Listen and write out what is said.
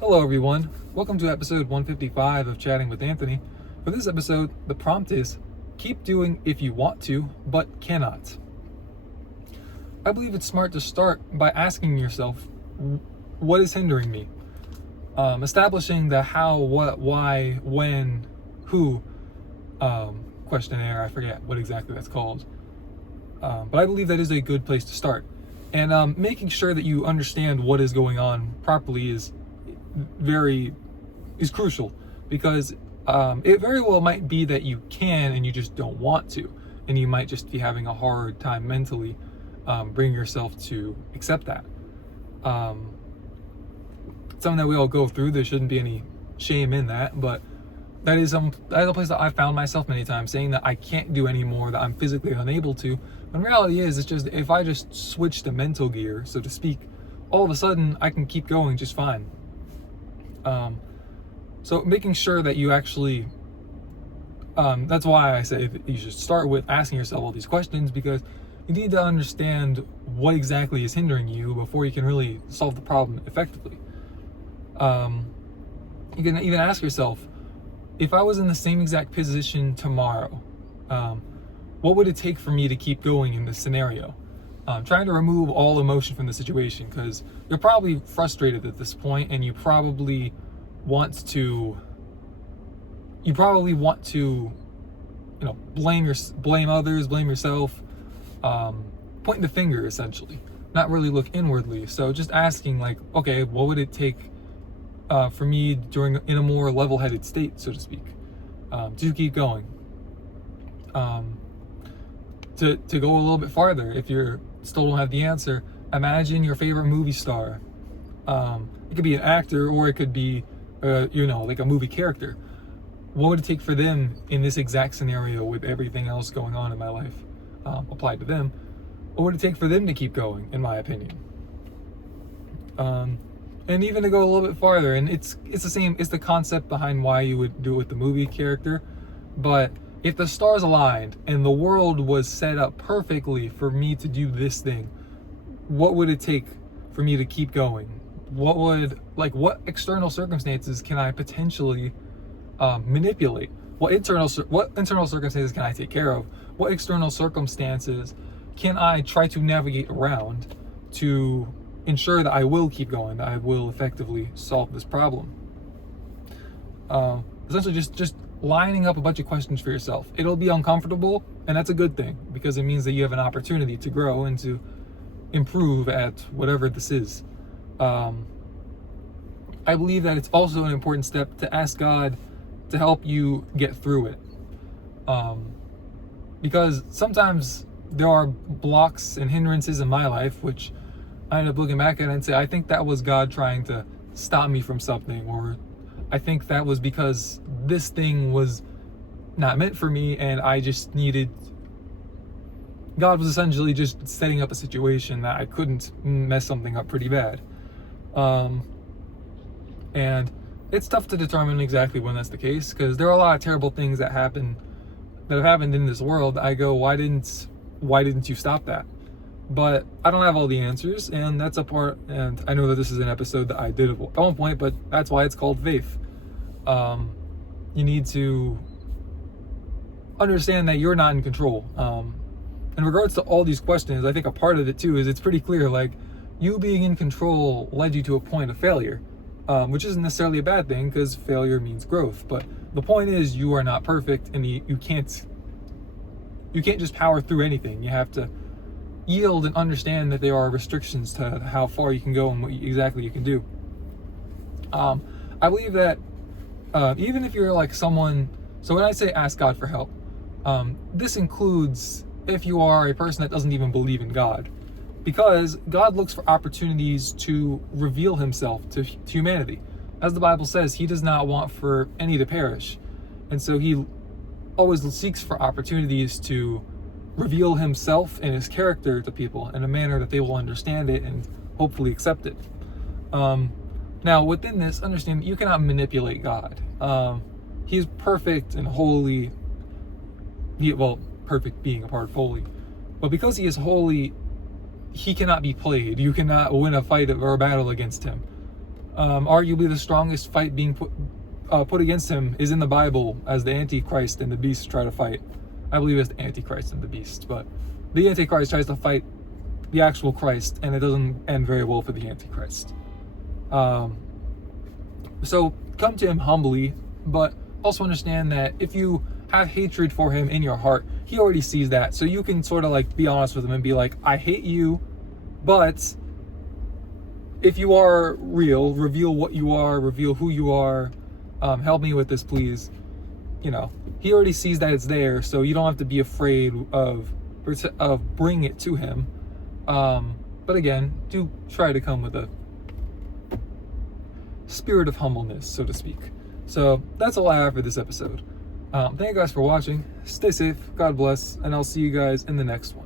Hello everyone, welcome to episode 155 of Chatting with Anthony. For this episode, the prompt is, keep doing if you want to, but cannot. I believe it's smart to start by asking yourself, what is hindering me? Establishing the how, what, why, when, who questionnaire, I forget what exactly that's called. But I believe that is a good place to start. And making sure that you understand what is going on properly is crucial, because it very well might be that you can and you just don't want to, and you might just be having a hard time mentally bringing yourself to accept that. Something that we all go through. There shouldn't be any shame in that, but that is a place that I've found myself many times saying that I can't do any more, that I'm physically unable to. When reality is, it's just if I just switch the mental gear, so to speak, all of a sudden I can keep going just fine. So making sure that you actually, that's why I say that you should start with asking yourself all these questions, because you need to understand what exactly is hindering you before you can really solve the problem effectively. You can even ask yourself, if I was in the same exact position tomorrow, what would it take for me to keep going in this scenario? Trying to remove all emotion from the situation, because you're probably frustrated at this point, and you probably want to, blame others, blame yourself, point the finger essentially, not really look inwardly. So just asking, like, okay, what would it take for me in a more level-headed state, so to speak, to keep going? To go a little bit farther, if you're still don't have the answer, imagine your favorite movie star. It could be an actor, or it could be like a movie character. What would it take for them in this exact scenario, with everything else going on in my life applied to them? What would it take for them to keep going, in my opinion? And even to go a little bit farther, and it's the concept behind why you would do it with the movie character, but if the stars aligned and the world was set up perfectly for me to do this thing, what would it take for me to keep going? What external circumstances can I potentially manipulate? What internal circumstances can I take care of? What external circumstances can I try to navigate around to ensure that I will keep going, that I will effectively solve this problem? Essentially just lining up a bunch of questions for yourself. It'll be uncomfortable, and that's a good thing, because it means that you have an opportunity to grow and to improve at whatever this is. I believe that it's also an important step to ask God to help you get through it. Because sometimes there are blocks and hindrances in my life, which I end up looking back at and say, I think that was God trying to stop me from something, or I think that was because this thing was not meant for me, and I just God was essentially just setting up a situation that I couldn't mess something up pretty bad. And it's tough to determine exactly when that's the case, because there are a lot of terrible things that have happened in this world. I go, why didn't you stop that? But I don't have all the answers, and that's a part, and I know that this is an episode that I did at one point, but that's why it's called faith. You need to understand that you're not in control. In regards to all these questions, I think a part of it too is it's pretty clear, like, you being in control led you to a point of failure, which isn't necessarily a bad thing, because failure means growth. But the point is, you are not perfect, and you can't just power through anything. You have to yield and understand that there are restrictions to how far you can go and what exactly you can do. I believe that even if you're like someone, so when I say ask God for help, this includes if you are a person that doesn't even believe in God, because God looks for opportunities to reveal himself to humanity. As the Bible says, he does not want for any to perish, and so he always seeks for opportunities to reveal himself and his character to people in a manner that they will understand it and hopefully accept it. Now, within this, understand that you cannot manipulate God. He is perfect and holy. Perfect being a part of holy. But because he is holy, he cannot be played. You cannot win a fight or a battle against him. Arguably the strongest fight being put against him is in the Bible, as the Antichrist and the beast try to fight. I believe it's the Antichrist and the beast, but the Antichrist tries to fight the actual Christ, and it doesn't end very well for the Antichrist. So come to him humbly, but also understand that if you have hatred for him in your heart, he already sees that. So you can sort of like be honest with him and be like, I hate you, but if you are real, reveal what you are, reveal who you are, help me with this, please. You know, he already sees that it's there, so you don't have to be afraid of bringing it to him. But again, do try to come with a spirit of humbleness, so to speak. So that's all I have for this episode. Thank you guys for watching. Stay safe, God bless, and I'll see you guys in the next one.